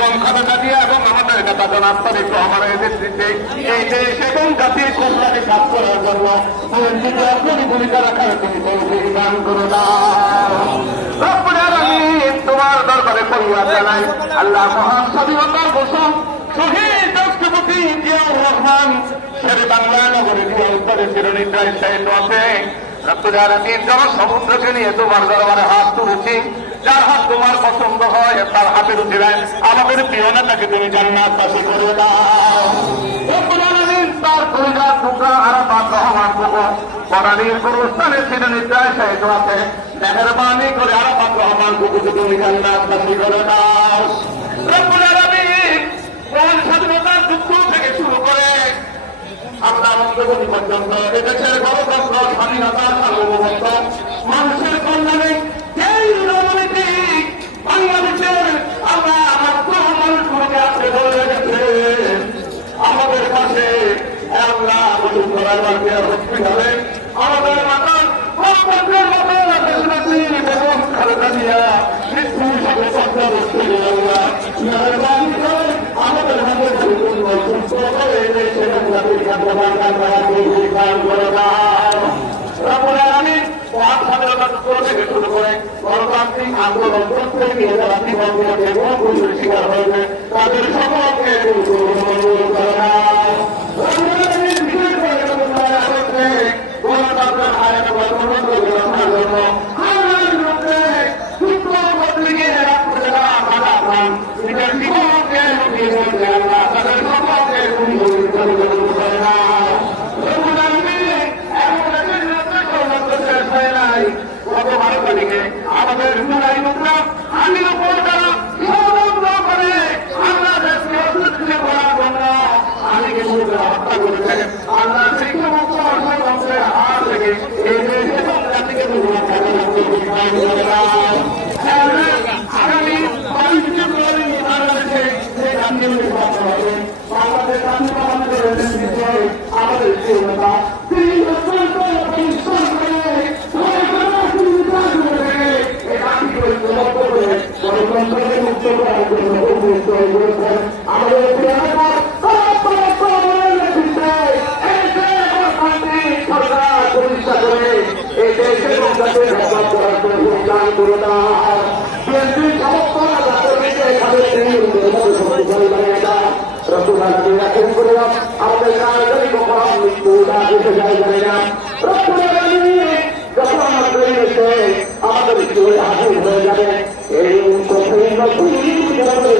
বেগম খালেদা জিয়া এবং আমাদের নেতা জনাব তারেক রহমানের নেতৃত্বে এই দেশ এবং জাতির কল্যাণে কাজ করার জন্য আপনি ভূমিকা রাখার তুমি তৌফিক দান করে দাও। রব্বুল আলামিন তোমার দরবারে ফরিয়াদ জানাই, আল্লাহ মহান স্বাধীনতার ঘোষক শহীদ রাষ্ট্রপতি জিয়াউর রহমান শেরে বাংলা নগরে জিয়া উত্তরে চিরনিদ্রায় শায়িত আছে। রব্বুল আলামিন জনসমুদ্রকে নিয়ে তোমার দরবারে হাত তুলেছি, যার হাত তোমার পছন্দ হয় তার হাতের উঠিলেন আমাদের প্রিয় নেতাকে তুমি জান্নাতবাসী করে দাও। রব্বুল আলামিন তার পরিবার টুকরা আরাফাত রহমান বুবু বনানীর গুরুস্থানে চিরনিদ্রায় শায়িত আছে। মেহেরবানি করে আরাফাত রহমান বুবুকে তুমি জান্নাতবাসী করে দাও। রব্বুল আলামিন মহান স্বাধীনতার যুদ্ধ থেকে শুরু করে আমরা অন্তর্গতি পর্যন্ত এদেশের গণতন্ত্র স্বাধীনতা সার্বভৌমত্ব মানুষের কল্যাণে এই রাজনৈতিক বাংলাদেশের আমরা মানুষগুলোকে আছে ধরে গেছে আমাদের পাশে আল্লাহ বসুন্ধরার বাড়িতে হসপিটালে আমাদের মাতার গণতন্ত্রের মতো বেগম খালেদা জিয়া মৃত্যু হিসাবে সত্য বসতে আল্লাহ মেহরবানি করে আমাদের হাতে সুস্থ করে থেকে শুরু করে গণতান্ত্রিক আন্দোলন করতে গিয়ে যারা শিকার হয়েছে তাদের সকলকে গণতন্ত্রের আইন নিজের জীবনকে তাদের সকলকে আমাদের আমি করে আল্লাহ দেশকে অসুস্থ করার জন্য আলীকে হত্যা করেছে। আল্লাহ সেই সমস্ত অর্থতন্ত্রের হাত থেকে এই দেশ এবং জাতিকে আগামী বাংলাদেশে যে গান্ধী হবে বাংলাদেশ আমাদের নেতা গণতন্ত্রকে মুক্ত করার জন্য